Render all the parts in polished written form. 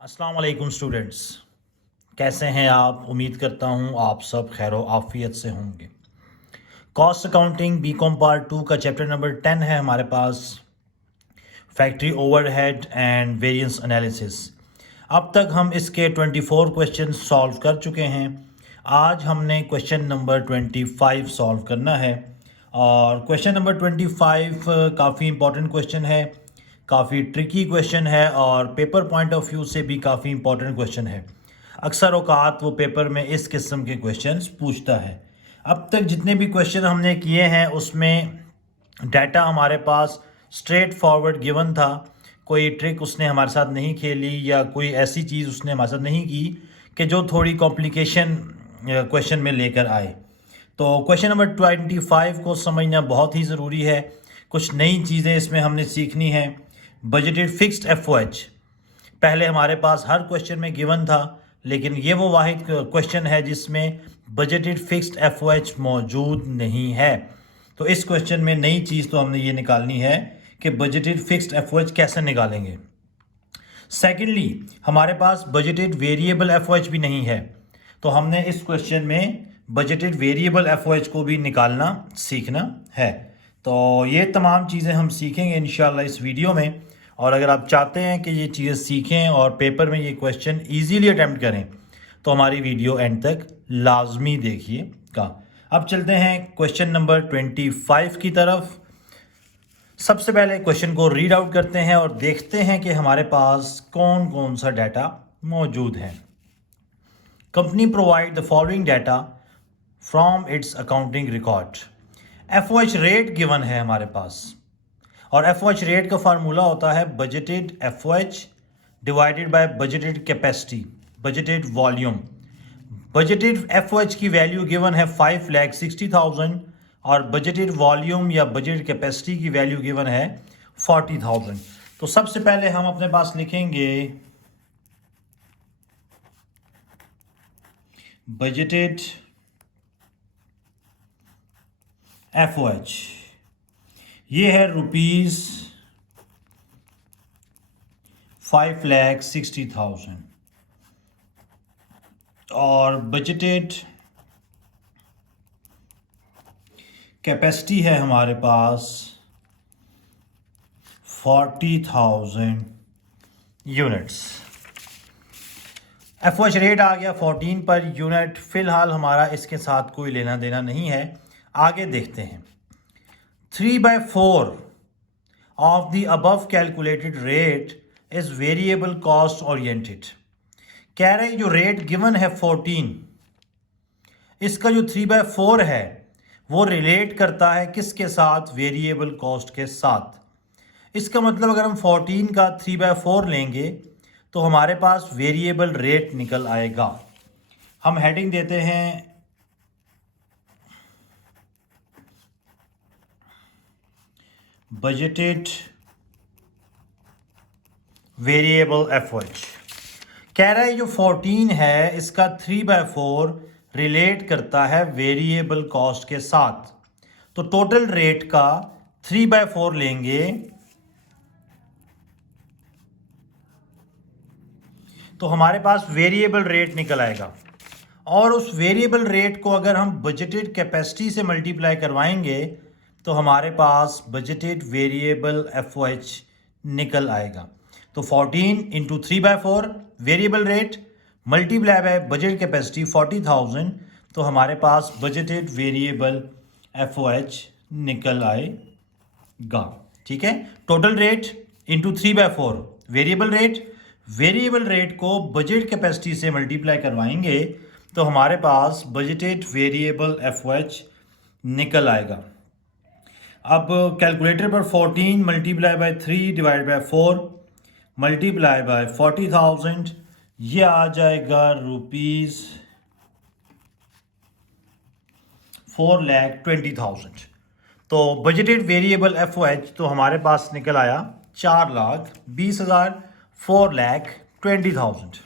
अस्सलाम वालेकुम स्टूडेंट्स, कैसे हैं आप? उम्मीद करता हूं आप सब खैर आफियत से होंगे। कॉस्ट अकाउंटिंग बीकॉम पार्ट 2 का चैप्टर नंबर 10 है हमारे पास, factory overhead and variance analysis. अब तक हम इसके 24 क्वेश्चन सॉल्व कर चुके हैं। आज हमने क्वेश्चन नंबर 25 सॉल्व करना है और क्वेश्चन नंबर 25 काफ़ी इंपॉर्टेंट क्वेश्चन है, काफ़ी ट्रिकी क्वेश्चन है और पेपर पॉइंट ऑफ व्यू से भी काफ़ी इंपॉर्टेंट क्वेश्चन है। अक्सर औकात वो पेपर में इस किस्म के क्वेश्चंस पूछता है। अब तक जितने भी क्वेश्चन हमने किए हैं उसमें डाटा हमारे पास स्ट्रेट फॉरवर्ड गिवन था, कोई ट्रिक उसने हमारे साथ नहीं खेली या कोई ऐसी चीज़ उसने हमारे साथ नहीं की कि जो थोड़ी कॉम्प्लिकेशन क्वेश्चन में लेकर आए। तो क्वेश्चन नंबर 25 को समझना बहुत ही ज़रूरी है। कुछ नई चीज़ें इसमें हमने सीखनी है। बजटेड फिक्स्ड एफओएच पहले हमारे पास हर क्वेश्चन में गिवन था, लेकिन ये वो वाहिद क्वेश्चन है जिसमें बजटेड फिक्स्ड एफओएच मौजूद नहीं है। तो इस क्वेश्चन में नई चीज़ तो हमने ये निकालनी है कि बजटेड फिक्स्ड एफओएच कैसे निकालेंगे। सेकेंडली, हमारे पास बजटेड वेरिएबल एफओएच भी नहीं है, तो हमने इस क्वेश्चन में बजटेड वेरिएबल एफओएच को भी निकालना सीखना है। तो ये तमाम चीज़ें हम सीखेंगे इंशाल्लाह इस वीडियो में। और अगर आप चाहते हैं कि ये चीज़ें सीखें और पेपर में ये क्वेश्चन इजीली अटैम्प्ट करें तो हमारी वीडियो एंड तक लाजमी देखिएगा। अब चलते हैं क्वेश्चन नंबर 25 की तरफ। सबसे पहले क्वेश्चन को रीड आउट करते हैं और देखते हैं कि हमारे पास कौन कौन सा डाटा मौजूद है। Company provide the following data from its accounting record. FOH rate given है हमारे पास और एफओएच रेट का फार्मूला होता है budgeted FOH divided by budgeted capacity, budgeted volume. Budgeted FOH की वैल्यू गिवन है 5,60,000 और बजटेड वॉल्यूम या बजटेड कैपेसिटी की वैल्यू गिवन है 40,000। तो सबसे पहले हम अपने पास लिखेंगे बजटेड एफओएच, ये है ₹5,60,000 और बजटेड कैपेसिटी है हमारे पास 40,000 यूनिट्स। एफओएच रेट आ गया 14 पर यूनिट। फिलहाल हमारा इसके साथ कोई लेना देना नहीं है। आगे देखते हैं। 3/4 of the above calculated rate is variable cost oriented। कह रहे हैं जो रेट गिवन है 14, इसका जो 3/4 है वो रिलेट करता है किसके साथ? वेरिएबल कॉस्ट के साथ। इसका मतलब अगर हम 14 का 3/4 लेंगे तो हमारे पास वेरिएबल रेट निकल आएगा। हम हेडिंग देते हैं बजटेड वेरिएबल एफओएच। कह रहा है जो 14 है इसका 3/4 रिलेट करता है वेरिएबल कॉस्ट के साथ। तो टोटल रेट का 3/4 लेंगे तो हमारे पास वेरिएबल रेट निकल आएगा और उस वेरिएबल रेट को अगर हम बजटेड कैपेसिटी से मल्टीप्लाई करवाएंगे तो हमारे पास बजटेड वेरिएबल एफओएच निकल आएगा। तो 14 into 3/4 variable rate multiply by budget capacity 40,000, तो हमारे पास बजटेड वेरिएबल एफओएच निकल आएगा। ठीक है, total rate into 3/4 variable rate, variable rate को बजट कैपेसिटी से मल्टीप्लाई करवाएंगे तो हमारे पास बजटेड वेरिएबल एफओएच निकल आएगा। अब कैलकुलेटर पर 14 multiply by 3 divide by 4 multiply by 40,000, ये आ जाएगा ₹4,20,000। तो बजटेड वेरिएबल एफओएच तो हमारे पास निकल आया 4,20,000, 4,20,000।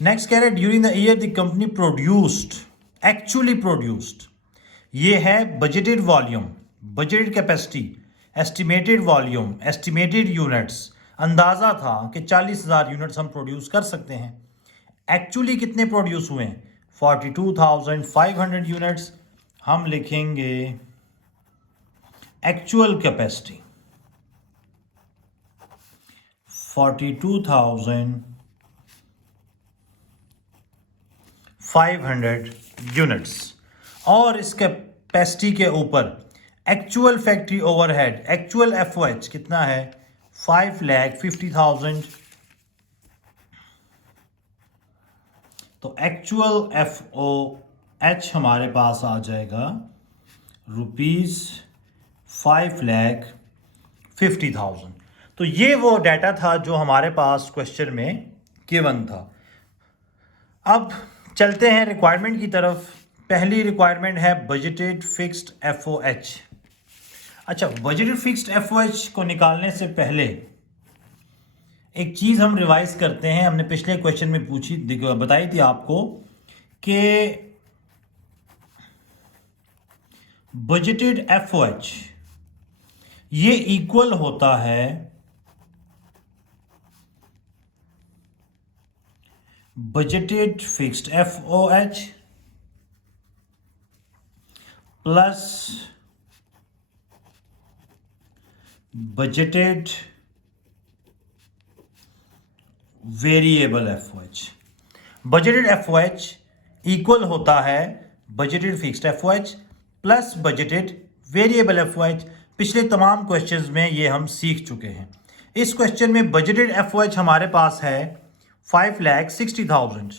नेक्स्ट कह रहे हैं during the year the company produced, actually produced, ये है budgeted volume, budgeted capacity, estimated volume, estimated units, अंदाज़ा था कि 40,000 यूनिट्स हम प्रोड्यूस कर सकते हैं। एक्चुअली कितने प्रोड्यूस हुए हैं? 42,500 यूनिट्स। हम लिखेंगे एक्चुअल कैपेसिटी 42,500 यूनिट्स, और इस कैपेसिटी के ऊपर actual factory overhead, actual FOH कितना है? 5,50,000। तो एक्चुअल एफओएच हमारे पास आ जाएगा ₹5,50,000। तो ये वो डाटा था जो हमारे पास क्वेश्चन में गिवन था। अब चलते हैं रिक्वायरमेंट की तरफ। पहली रिक्वायरमेंट है बजटेड फिक्स्ड एफओएच। अच्छा, बजटेड फिक्स्ड एफओएच को निकालने से पहले एक चीज़ हम रिवाइज करते हैं। हमने पिछले क्वेश्चन में बताई थी आपको कि बजटेड एफओएच ये इक्वल होता है budgeted fixed FOH plus budgeted variable FOH. Budgeted FOH equal होता है budgeted fixed FOH plus budgeted variable FOH. पिछले तमाम क्वेश्चंस में ये हम सीख चुके हैं। इस क्वेश्चन में बजटेड एफओएच हमारे पास है 5,60,000।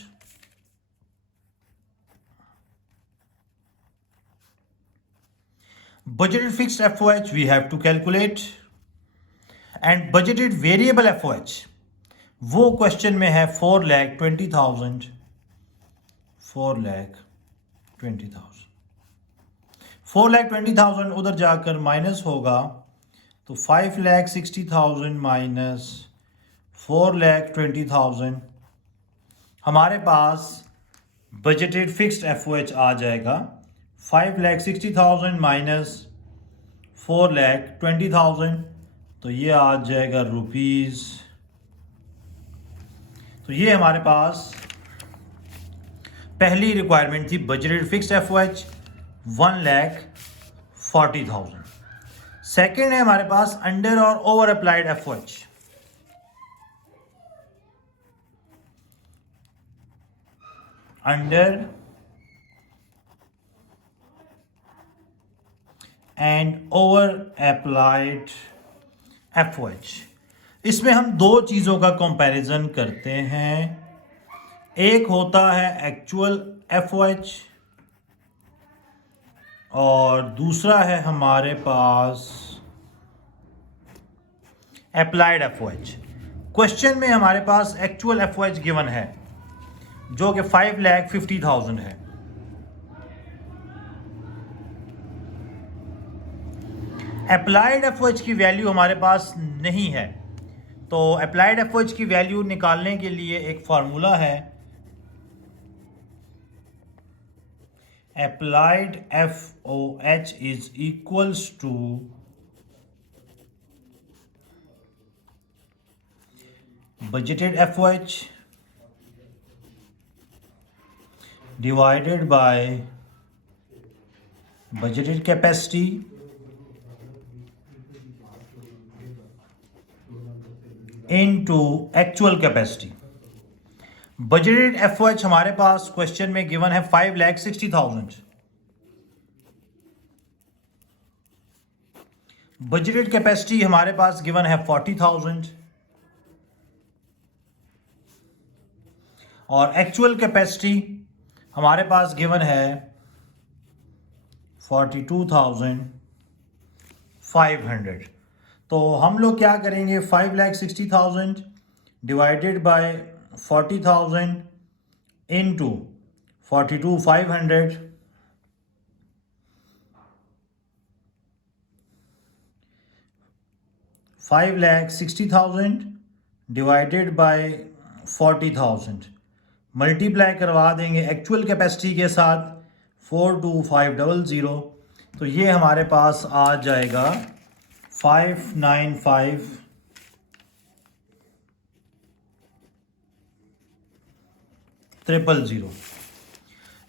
budgeted fixed FOH we have to calculate, and budgeted variable FOH वो क्वेश्चन में है 4,20,000। 4,20,000 उधर जाकर माइनस होगा तो 5,60,000 माइनस 4,20,000 हमारे पास बजटेड फिक्स्ड एफओएच आ जाएगा 5,60,000 माइनस 4,20,000, तो ये आ जाएगा रुपीज़। तो ये हमारे पास पहली रिक्वायरमेंट थी बजटेड फिक्स्ड एफओएच 1,40,000। सेकेंड है हमारे पास अंडर और over applied FOH. Under and over applied FOH, इसमें हम दो चीज़ों का कंपैरिजन करते हैं। एक होता है एक्चुअल एफओएच और दूसरा है हमारे पास अप्लाइड एफओएच। क्वेश्चन में हमारे पास एक्चुअल एफओएच गिवन है जो कि 5,50,000 है। अप्लाइड एफओएच की वैल्यू हमारे पास नहीं है, तो अप्लाइड एफओएच की वैल्यू निकालने के लिए एक फार्मूला है। Applied FOH is equals to budgeted FOH divided by budgeted capacity into actual capacity. Budgeted FOH हमारे पास क्वेश्चन में गिवन है 5,60,000। बजटेड कैपेसिटी हमारे पास गिवन है 40,000 और एक्चुअल कैपेसिटी हमारे पास गिवन है 42,500। तो हम लोग क्या करेंगे, 5,60,000 divided by 40,000 into 42,500 5,60,000 divided by 40,000 multiply करवा देंगे एक्चुअल कैपेसिटी के साथ 42500, तो ये हमारे पास आ जाएगा 595 000।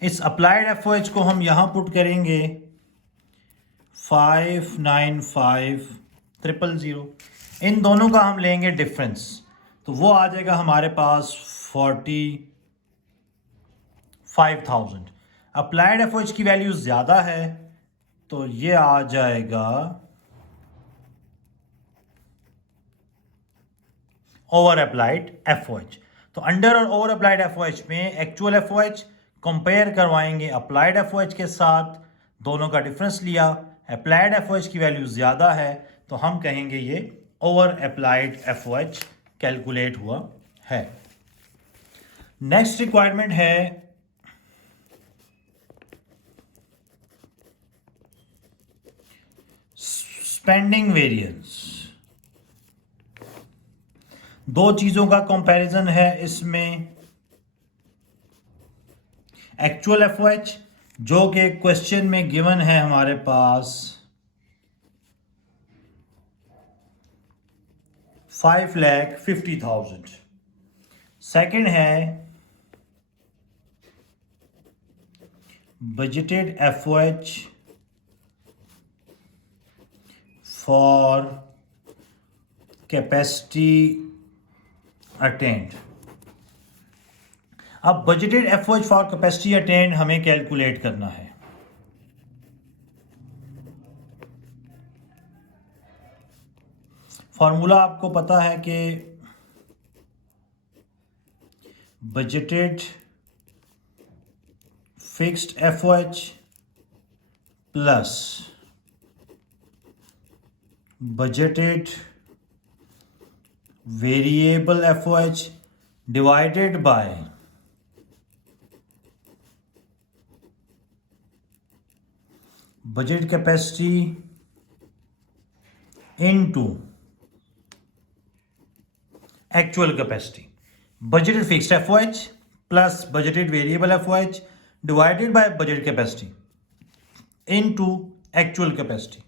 इस अप्लाइड FOH को हम यहाँ पुट करेंगे 595,000। इन दोनों का हम लेंगे डिफरेंस, तो वो आ जाएगा हमारे पास 45,000। अप्लाइड FOH की वैल्यू ज़्यादा है तो ये आ जाएगा ओवर अप्लाइड FOH। तो अंडर और ओवर अप्लाइड FOH में एक्चुअल FOH कंपेयर करवाएंगे अप्लाइड FOH के साथ, दोनों का डिफरेंस लिया, अप्लाइड FOH की वैल्यू ज़्यादा है तो हम कहेंगे ये ओवर अप्लाइड FOH कैलकुलेट हुआ है। नेक्स्ट रिक्वायरमेंट है स्पेंडिंग वेरिएंस। दो चीज़ों का कंपैरिजन है इसमें, एक्चुअल FOH जो कि क्वेश्चन में गिवन है हमारे पास 5,50,000। सेकंड है budgeted FOH for capacity attained. अब budgeted FOH for capacity attained हमें कैलकुलेट करना है। फॉर्मूला आपको पता है कि budgeted fixed FOH plus budgeted variable FOH divided by budget capacity into actual capacity. Budgeted fixed FOH plus budgeted variable FOH divided by budget capacity into actual capacity.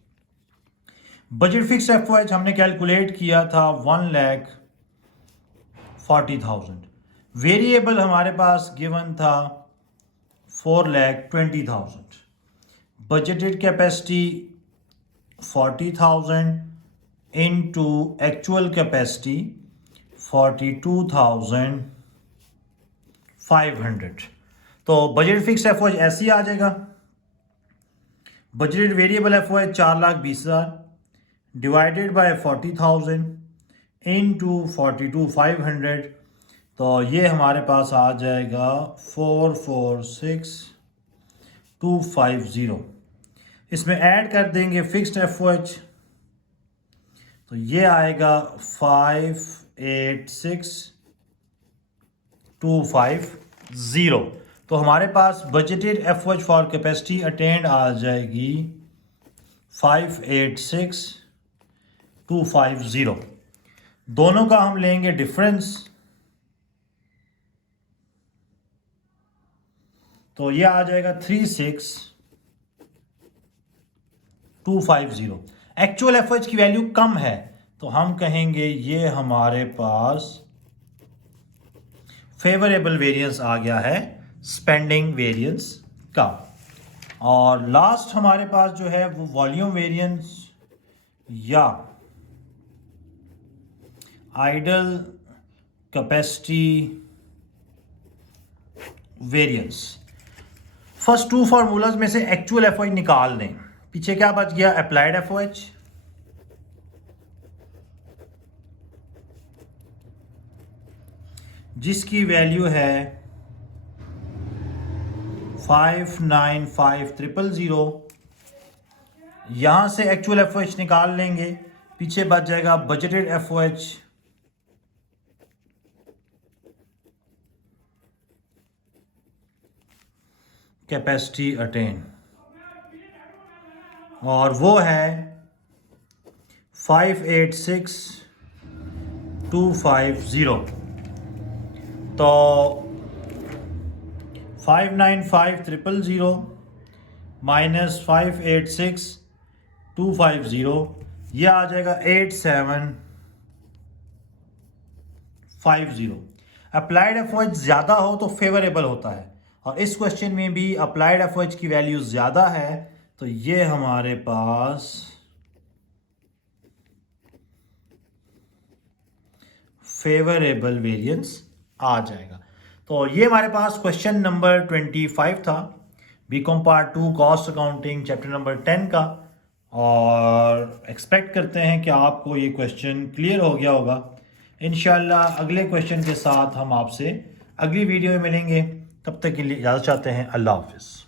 Budget fixed FOH हमने calculate किया था 1,40,000। Variable हमारे पास given था 4,20,000। Budgeted capacity 40,000 into actual capacity 42,500। तो budget fix FOH ऐसे ही आ जाएगा। Budgeted variable FOH 4,20,000 divided by 40,000 into 42,500, तो ये हमारे पास आ जाएगा 446,250। इसमें ऐड कर देंगे फिक्स्ड FOH, तो ये आएगा 586,250। तो हमारे पास budgeted FOH for capacity attained आ जाएगी 586,250। दोनों का हम लेंगे डिफरेंस, तो ये आ जाएगा 36,250। एक्चुअल FOH की वैल्यू कम है तो हम कहेंगे ये हमारे पास फेवरेबल वेरिएंस आ गया है स्पेंडिंग वेरिएंस का। और लास्ट हमारे पास जो है वो वॉल्यूम वेरिएंस या idle capacity variance. First to formulas में से एक्चुअल FOH निकाल दें, पीछे क्या बच गया, अप्लाइड FOH जिसकी वैल्यू है 595,000। यहां से एक्चुअल FOH निकाल लेंगे, पीछे बच जाएगा बजटेड FOH कैपेसिटी अटेन, और वो है 586,250। तो 595,000 माइनस 586,250, ये आ जाएगा 8750। अप्लाइड एफओएच ज़्यादा हो तो फेवरेबल होता है, और इस क्वेश्चन में भी अप्लाइड एफओएच की वैल्यू ज़्यादा है, तो ये हमारे पास फेवरेबल वेरिएंस आ जाएगा। तो ये हमारे पास क्वेश्चन नंबर 25 था, BCom part 2 cost accounting chapter number 10 का। और एक्सपेक्ट करते हैं कि आपको ये क्वेश्चन क्लियर हो गया होगा। इंशाल्लाह अगले क्वेश्चन के साथ हम आपसे अगली वीडियो में मिलेंगे। तब तक के लिए इजाज़त चाहते हैं। अल्लाह हाफिज़।